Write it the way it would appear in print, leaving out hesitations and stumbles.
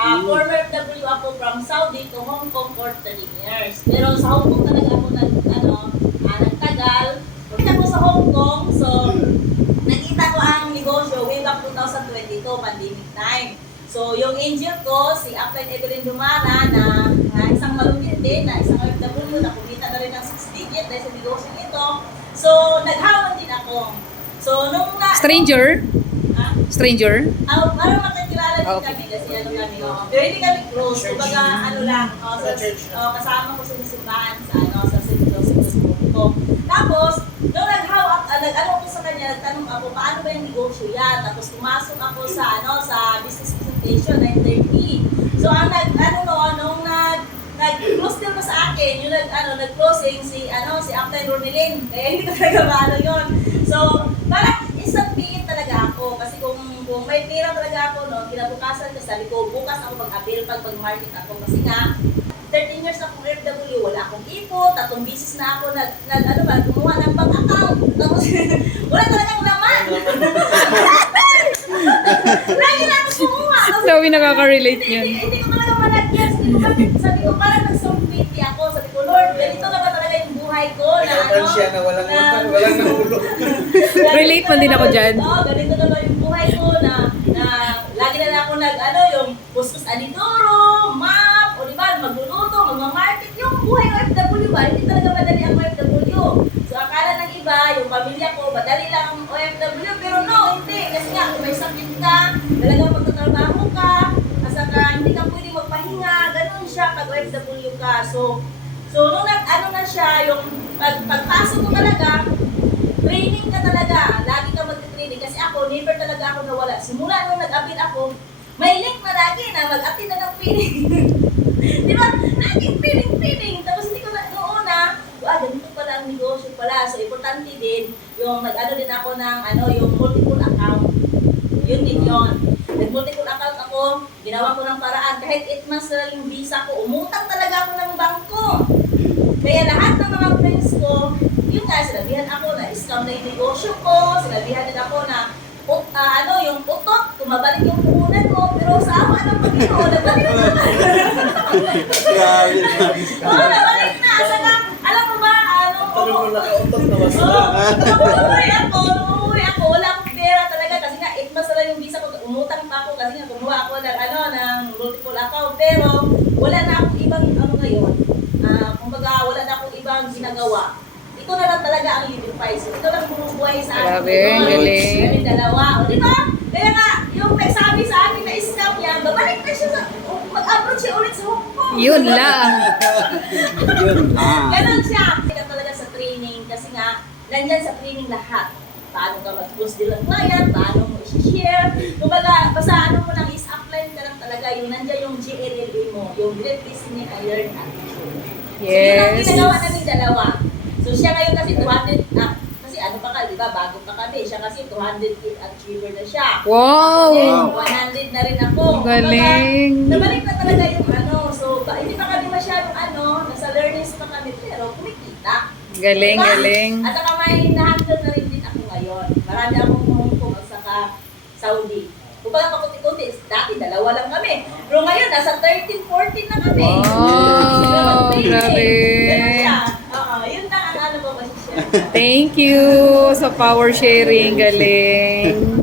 Former FW ako from Saudi to Hong Kong for 13 years. Pero sa Hong Kong talaga ako nagtagal. Pagka ako sa Hong Kong, so nakita ko ang negosyo way back 2022, pandemic time. So yung angel ko, si Upline Evelyn Dumara na isang malupit din, na isang FW na kumita na rin ng 6 digit dahil sa negosyo ito. So naghawan din ako. So nung Stranger? Stranger? Parang makakilala din kami kasi ano kami, pero hindi kami close. Kumbaga ano lang, kasama ko sa simbahan sa St. Joseph's ko. Tapos, nung nag-ano ko sa kanya, nagtanong ako, paano ba yung negosyo yan? Tapos pumasok ako sa business presentation, 9:30. So, nung nag-close din ko sa akin, yung nag-closing si Upline Ronilyn. Kaya hindi ko talaga maano yun. So, parang isang piit talaga ako. Kasi kung may pera talaga ako, kinabukasan ko, sabi ko, bukas ako mag-avail pag-market ako. Kasi nga, 13 years akong FW, wala akong ipot, 3 bisis na ako gumawa ng bank account. Tapos, wala talagang laman. Lagi na ako kumuha. Sabi nakaka-relate yun. Hindi ko talaga malagyan. Sabi ko, parang nag-sumpiti ako. Sabi ko, Lord, ganito na ba talaga yung buhay ko? Siya na walang nahulog. Relate man din ako dyan. Ganito na ba yung buhay ko na lagi na ako yung bustos anidoro, map, o diba, magluluto, magmamarket, yung buhay OFW ba? Hindi talaga madali ang OFW. So akala ng iba, yung pamilya ko, madali lang ang OFW, pero no, hindi. Kasi nga, kung may sakit ka, talagang magtatrabaho ka, saka hindi ka pwede magpahinga, ganun siya pag OFW ka. So nung na siya, yung pagpasok ko talaga, training ka talaga, lagi ka mag-training. Kasi ako, never talaga ako nawala. Simula nung nag-appeal ako, may link na lagi na mag-attend na ng training. Di ba? Laging training. Tapos hindi ko noon ganito pala ang negosyo pala. So, importante din, yung nag-ano din ako ng, yung multiple account. Yun din yun. Nag-multiple account ako, ginawa ko ng paraan. Kahit 8 months na yung visa ko, umutang talaga ako ng bangko. Kaya lahat ng mga friends ko, yun nga, sinabihan ako na scam na yung negosyo ko, sinabihan din ako na yung utot, kumabalik yung puhunan mo, pero sa awa ng Panginoon, nabalik na. Nabalik na. Saka, alam mo ba, Nakautot na mas Umuwi ako, wala akong pera talaga kasi nga 8 months na yung visa ko, umutang pa ako kasi nga kumuha ako ng multiple account, pero wala na akong ibang ngayon. Kumbaga, wala na akong ibang ginagawa. Ito na lang talaga ang living price. Ito lang bumubuhay sa akin. Grabe, galing. Kami dalawa. O, di ba? Kaya nga, yung nagsabi sa akin na scam yan, babalik na siya mag-abroad siya ulit sa Hong Kong. Yun lang. Ganon siya. Kaya talaga sa training, kasi nga, nandyan sa training lahat. Paano ka mag-close deal ng client, paano mo i-share. Kumbaga, basta mo lang is upline ka lang talaga, yung nandyan yung GLLA mo, yung Great Listening and Learn Attitude. So, yun ang ginagawa namin dalawa. So, siya ngayon kasi 200, kasi di ba, bago pa kami. Siya kasi 200 achiever na siya. Wow! Then, 100 na rin ako. Galing. Kumbaga, nabalik na talaga yung so, hindi pa kami masyadong nasa learnings pa kami, pero kumikita. Galing, Diba? galing. At saka may na-handle na rin din ako ngayon. Marami akong Hong Kong at saka Saudi. Kumbaga pakunti-kunti, dati dalawa lang kami. Pero ngayon, nasa 13, 14 na kami. Wow, grabe. Ganun siya. Yun lang ang ko kasi siya. Thank you sa power sharing. Galing.